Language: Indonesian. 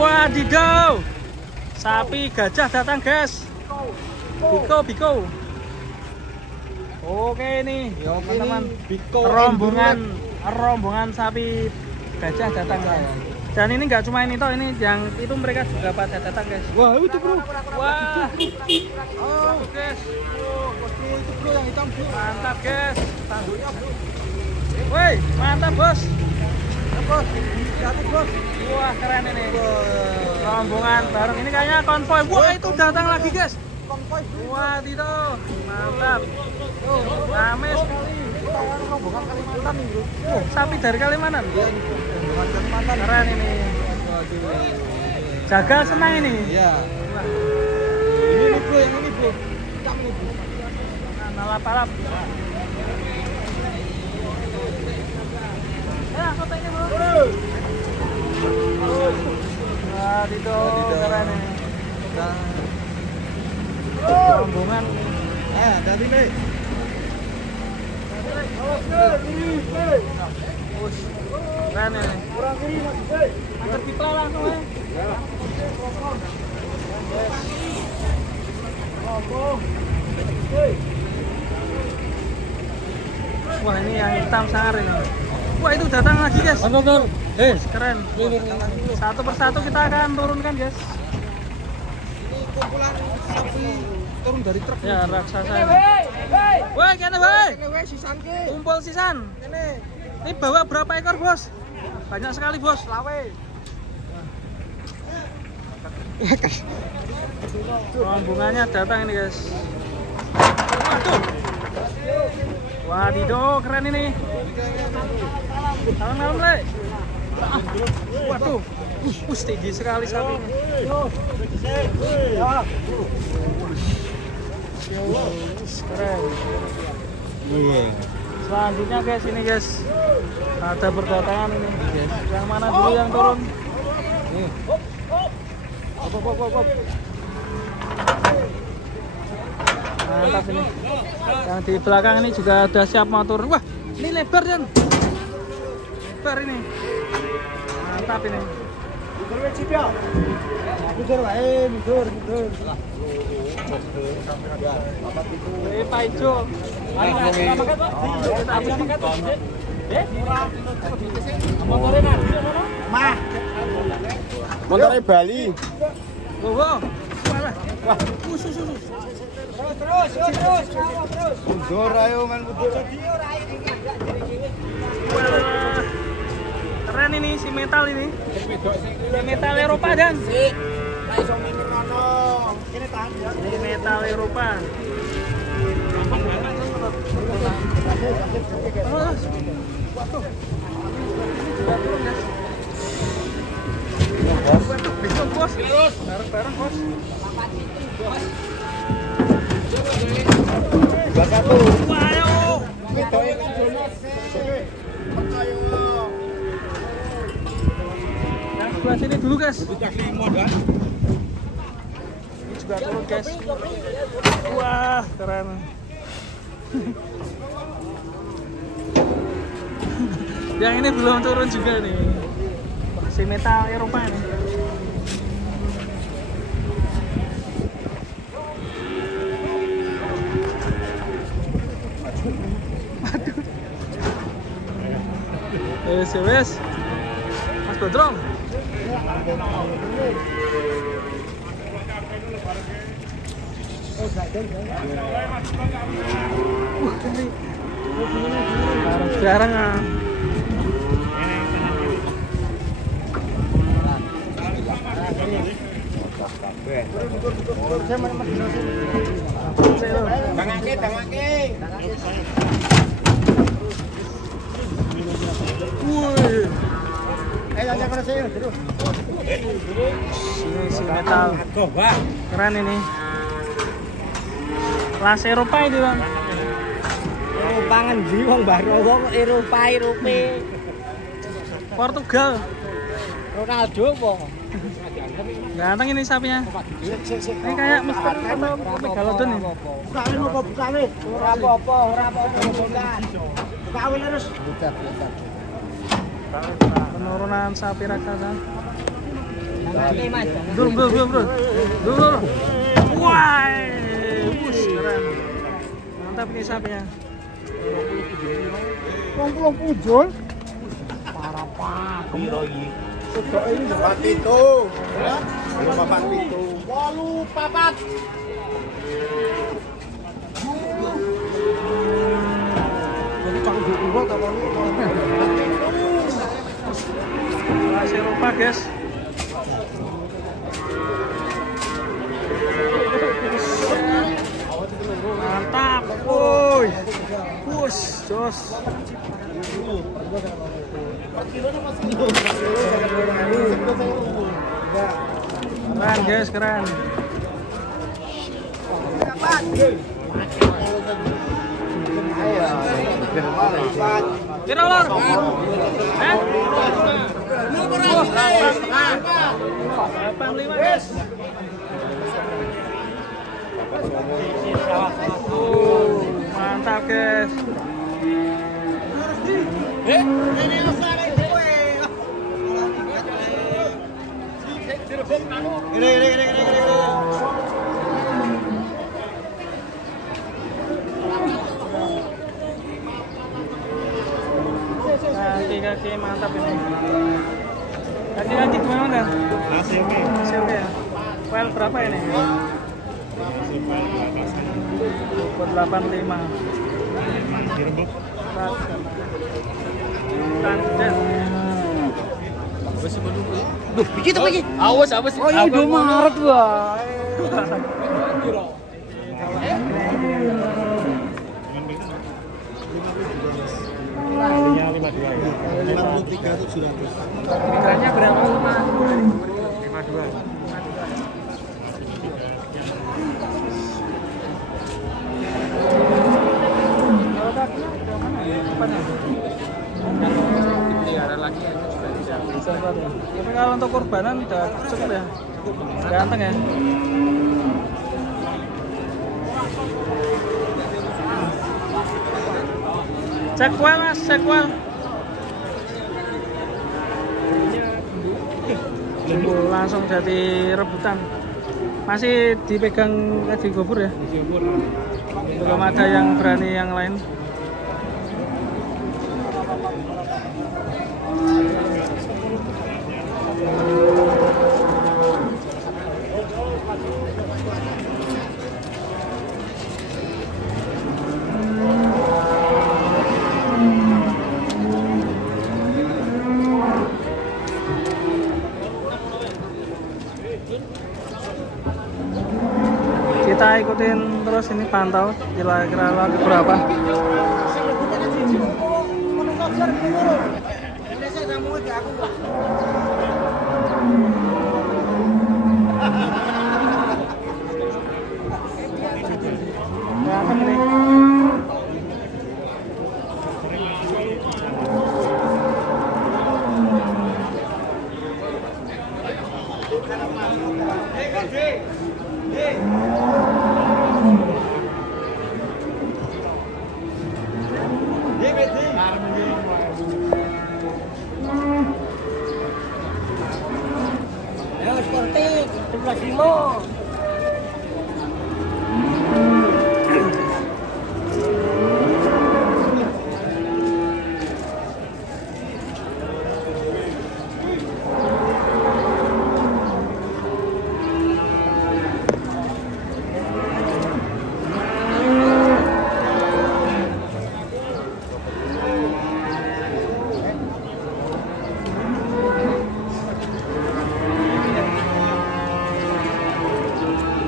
Wadidaw, sapi gajah datang guys. Biko. Oke nih teman-teman, rombongan sapi gajah datang guys. Dan ini nggak cuma ini toh, ini yang itu mereka juga pada datang guys. Wah itu bro. Wah. Oh guys. Bro itu bro yang hitam bro. Mantap guys. Woi mantap bos. Bos, jatuh bos. Wah keren ini. Rombongan bareng ini kayaknya konvoy. Wah itu datang lagi guys. Konvoy. Wah itu mantap. Rame sekali. Rombongan Kalimantan nih bro. Sapi dari Kalimantan. Iya ini bro. Rombongan Kalimantan. Keren ini. Waduh. Jaga senang ini. Iya. Ini nih bro, yang ini bro. Hitam nih bro. Nalap-alap. Ya foto ini bro. Wah itu keren ini. Rombongan. Dari nih. Keren ini. Master kita langsung ya. Wah ini yang hitam sangar ini. Wah itu datang lagi guys. Keren. Satu persatu kita akan turunkan guys. Ini kumpulan sapi turun dari truk. Ya raksasa. Woi kene woi. Kene sisan ki. Kumpul sisan. Kene. Ini bawa berapa ekor bos? Banyak sekali bos. Lawe. Rombongannya datang ini guys. Waduh. Wadidaw keren ini. Malam le. Waduh. Tinggi sekali sapi ini. Keren. Selanjutnya guys ini guys. Ada berdatangan ini guys. Yang mana dulu yang turun? Mantap ini. Yang di belakang ini juga udah siap mau turun. Wah, ini lebar dan lebar ini. Mantap ini. Mundur. Pak Ijo. Motornya Bali. Wah. Terus. Mundur ayo men mundur. Keren ini si metal ini. Si metal Eropa dan. Ini metal Eropa. Terus. Waduh. Waduh, bisa bos. Bareng bos. Ayo. Yang sebelah sini dulu guys. Ini juga turun guys. Wah keren. Yang ini belum turun juga nih. Si metal Eropa nih. Wes, Mas Bodrong. Jarang ah. Tangake. Wih. Terus. Ini si metal. Keren ini. Kelas Eropa itu bang. Eropa ngendi wong baru wong Eropa. Portugal. Ronaldo apa? Ganteng ini sapinya. Ini kayak Mister atau Megalodon ya. Bukain. Ora apa-apa. Bukain terus. Penurunan sapi raksasa. Bro. Wah, keren. Mantap nih sapnya. 20 pujol. Parah pak. Piro iki? Sedok ini 47. Ya. 47. 84. Jadi canggung gua kalau ini. Masih lupa, guys. Mantap, woi. Push, jos. Keren, guys, keren. Kira lor. 85, guys. Mantap, guys. Kaki mantap ini. Kaki gimana? Masih oke. Masih oke ya. File berapa ini? 85. Dirembuk. Tanjen. Wes sebelum. Duh, iki to iki. Awas apa sih? Oh iya Indomaret wae. Harganya 52 ya. 53.700. Harganya berapa? 52. Kalau kakinya udah mana ya? Depannya? Ada lagi ya juga bisa. Bisa Pak, ya. Tapi kalau untuk kurbanan udah cukup ya? Ganteng ya? Cek well mas, cek well. Langsung jadi rebutan. Masih dipegang Edi Gofur ya? Belum ada yang berani yang lain. Kita ikutin terus ini, pantau kira-kira lagu berapa. Ganteng ini. Ya, sporting 17.5.